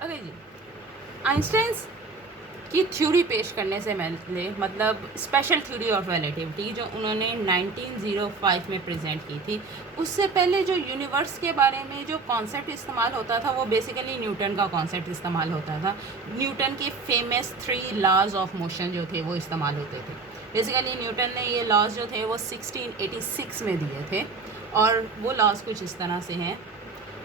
अरे जी, आइंस्टाइंस की थ्योरी पेश करने से पहले, मतलब स्पेशल थ्योरी ऑफ रिलेटिविटी जो उन्होंने 1905 में प्रेजेंट की थी, उससे पहले जो यूनिवर्स के बारे में जो कॉन्सेप्ट इस्तेमाल होता था वो बेसिकली न्यूटन का कॉन्सेप्ट इस्तेमाल होता था। न्यूटन के फेमस 3 लॉज ऑफ मोशन जो थे वो इस्तेमाल होते थे। बेसिकली न्यूटन ने ये लॉज जो थे वो 1686 में दिए थे, और वो लॉज कुछ इस तरह से हैं: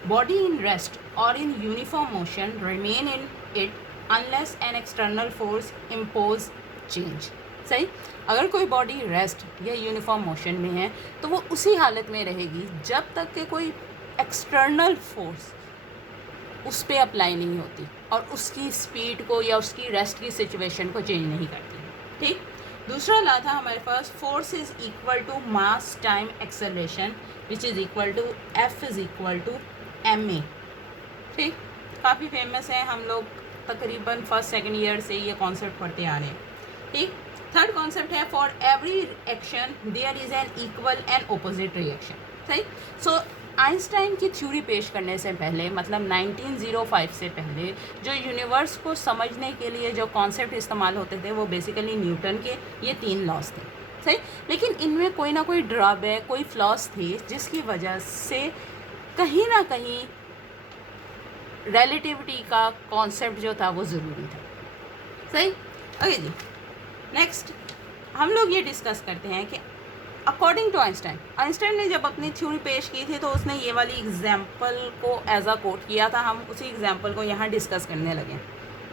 body in rest or in uniform motion remain in it unless an external force impose change। सही, अगर कोई बॉडी रेस्ट या यूनिफॉर्म मोशन में है तो वो उसी हालत में रहेगी जब तक कि कोई एक्सटर्नल फोर्स उस पर अप्लाई नहीं होती और उसकी स्पीड को या उसकी रेस्ट की सिचुएशन को चेंज नहीं करती। ठीक। दूसरा लॉ था हमारे पास, force is equal to mass time acceleration which is equal to F is equal to M A. ठीक, काफ़ी फेमस है, हम लोग तकरीबन फर्स्ट सेकंड ईयर से ये कॉन्सेप्ट पढ़ते आ रहे हैं। ठीक। थर्ड कॉन्सेप्ट है, for every action there is an equal and opposite reaction. सही। सो आइंस्टाइन की थ्योरी पेश करने से पहले, मतलब 1905 से पहले, जो यूनिवर्स को समझने के लिए जो कॉन्सेप्ट इस्तेमाल होते थे वो बेसिकली न्यूटन के ये 3 लॉज थे। सही। लेकिन इनमें कोई ना कोई ड्रॉबैक, कोई फ्लॉज थे जिसकी वजह से कहीं ना कहीं रिलेटिविटी का कॉन्सेप्ट जो था वो ज़रूरी था। सही। ओके जी, नेक्स्ट हम लोग ये डिस्कस करते हैं कि अकॉर्डिंग टू आइंस्टाइन ने जब अपनी थ्योरी पेश की थी तो उसने ये वाली एग्जाम्पल को एज अ कोट किया था। हम उसी एग्जाम्पल को यहाँ डिस्कस करने लगे।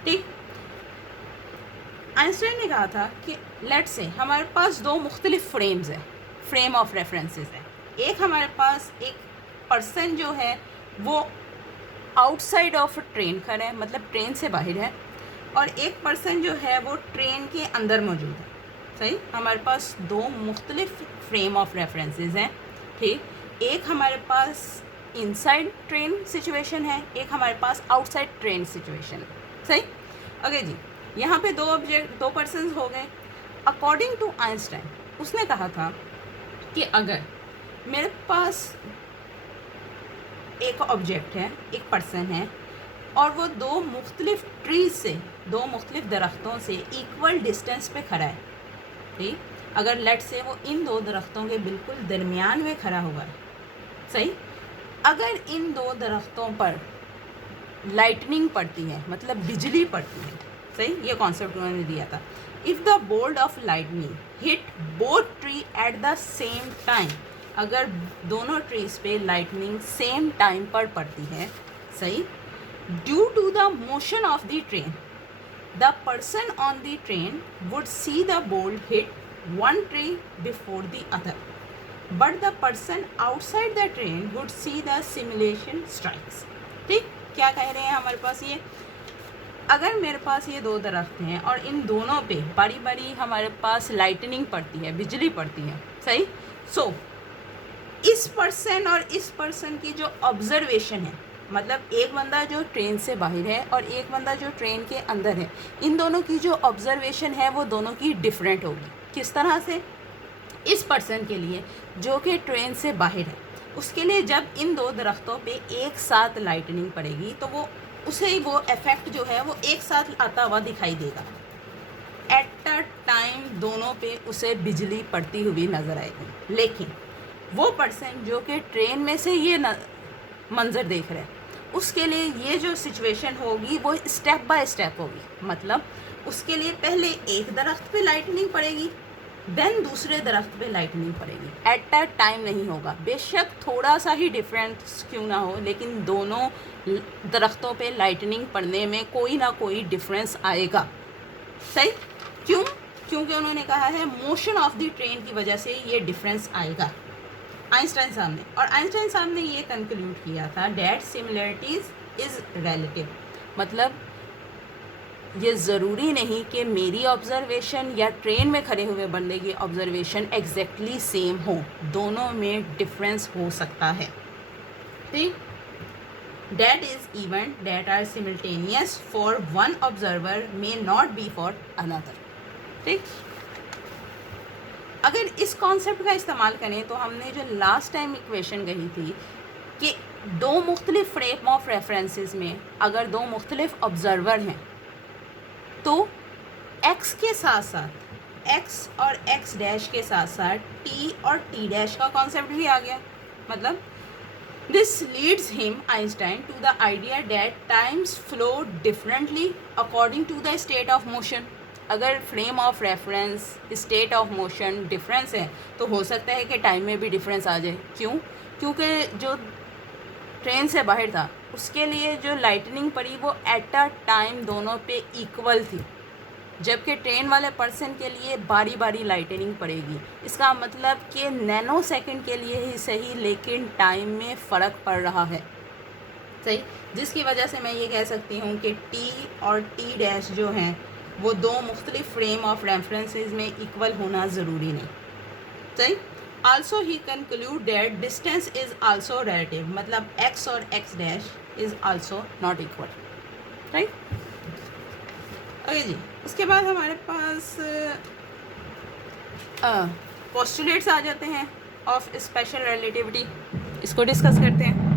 ठीक। आइंस्टाइन ने कहा था कि लेट से हमारे पास 2 मुख्तलिफ फ्रेम्स हैं, फ्रेम ऑफ रेफरेंसेस है। एक हमारे पास एक पर्सन जो है वो आउटसाइड ऑफ ट्रेन खड़ा है, मतलब ट्रेन से बाहर है, और एक पर्सन जो है वो ट्रेन के अंदर मौजूद है। सही। हमारे पास 2 मुख्तलिफ फ्रेम ऑफ रेफरेंसेस हैं। ठीक। एक हमारे पास इनसाइड ट्रेन सिचुएशन है, एक हमारे पास आउटसाइड ट्रेन सिचुएशन है। सही। ओके जी, यहाँ पे 2 पर्सन हो गए। अकॉर्डिंग टू आइंस्टाइन उसने कहा था कि अगर मेरे पास एक ऑब्जेक्ट है, एक पर्सन है, और वो 2 मुख्तलिफ ट्रीज से, 2 मुख्तलिफ दरख्तों से इक्वल डिस्टेंस पे खड़ा है। ठीक। अगर लेट से वो इन 2 दरख्तों के बिल्कुल दरमियान में खड़ा हुआ है। सही। अगर इन 2 दरख्तों पर लाइटनिंग पड़ती है, मतलब बिजली पड़ती है। सही, ये कॉन्सेप्ट उन्होंने दिया था। If the bolt of lightning hit both tree at the same time, अगर दोनों ट्रीज पे लाइटनिंग सेम टाइम पर पड़ती है। सही। Due to the motion of the train, the person on the train would see the bolt hit one tree before the other, but the person outside the train would see the simulation strikes। ठीक। क्या कह रहे हैं हमारे पास ये, अगर मेरे पास ये 2 दरख्त हैं और इन दोनों पे बारी बारी हमारे पास लाइटनिंग पड़ती है, बिजली पड़ती है। सही। सो इस पर्सन और इस पर्सन की जो ऑब्जर्वेशन है, मतलब एक बंदा जो ट्रेन से बाहर है और एक बंदा जो ट्रेन के अंदर है, इन दोनों की जो ऑब्जर्वेशन है वो दोनों की डिफरेंट होगी। किस तरह से? इस पर्सन के लिए जो कि ट्रेन से बाहर है, उसके लिए जब इन 2 दरख्तों पे एक साथ लाइटनिंग पड़ेगी तो वो उसे वो इफ़ेक्ट जो है वो एक साथ आता हुआ दिखाई देगा। एट अ टाइम दोनों पे उसे बिजली पड़ती हुई नज़र आएगी। लेकिन वो पर्सन जो कि ट्रेन में से ये मंज़र देख रहे हैं, उसके लिए ये जो सिचुएशन होगी वो स्टेप बाय स्टेप होगी। मतलब उसके लिए पहले एक दरख्त पे लाइटनिंग पड़ेगी, देन दूसरे दरख्त पे लाइटनिंग पड़ेगी। एट अ टाइम नहीं होगा, बेशक थोड़ा सा ही डिफरेंस क्यों ना हो, लेकिन दोनों दरख्तों पे लाइटनिंग पड़ने में कोई ना कोई डिफरेंस आएगा। सही। क्यों? क्योंकि उन्होंने कहा है मोशन ऑफ द ट्रेन की वजह से ये डिफरेंस आएगा। आइंस्टाइन साहब ने, और आइंस्टाइन साहब ने ये कंक्लूड किया था डेट सिमिलरिटीज इज़ रिलेटिव, मतलब ये ज़रूरी नहीं कि मेरी ऑब्जर्वेशन या ट्रेन में खड़े हुए बंदे की ऑब्जर्वेशन एग्जैक्टली सेम हो, दोनों में डिफरेंस हो सकता है। ठीक। That is event that are simultaneous for one observer may not be for another. ठीक। अगर इस कॉन्सेप्ट का इस्तेमाल करें तो हमने जो लास्ट टाइम इक्वेशन कही थी कि दो मुख्तलिफ फ्रेम ऑफ रेफरेंसेस में अगर दो मुख्तलिफ ऑब्ज़र्वर हैं तो x के साथ साथ x और x डैश के साथ साथ t और t डैश का कॉन्सेप्ट भी आ गया। मतलब this leads him Einstein to the idea that times flow differently according to the state of motion. अगर frame of reference state of motion difference है तो हो सकता है कि टाइम में भी डिफरेंस आ जाए। क्यों? क्योंकि जो ट्रेन से बाहर था उसके लिए जो लाइटनिंग पड़ी वो एट अ टाइम दोनों पे इक्वल थी, जबकि ट्रेन वाले पर्सन के लिए बारी बारी लाइटनिंग पड़ेगी। इसका मतलब कि नैनो सेकंड के लिए ही सही लेकिन टाइम में फ़र्क पड़ रहा है। सही, जिसकी वजह से मैं ये कह सकती हूँ कि t और t डैश जो हैं वो दो मुख्तलिफ फ्रेम ऑफ रेफरेंसेस में इक्वल होना ज़रूरी नहीं। सही। Also he conclude that distance is also relative, मतलब x और x dash is also not equal, right? Okay जी, उसके बाद हमारे पास पोस्टुलेट्स आ जाते हैं ऑफ स्पेशल रिलेटिविटी। इसको डिस्कस करते हैं।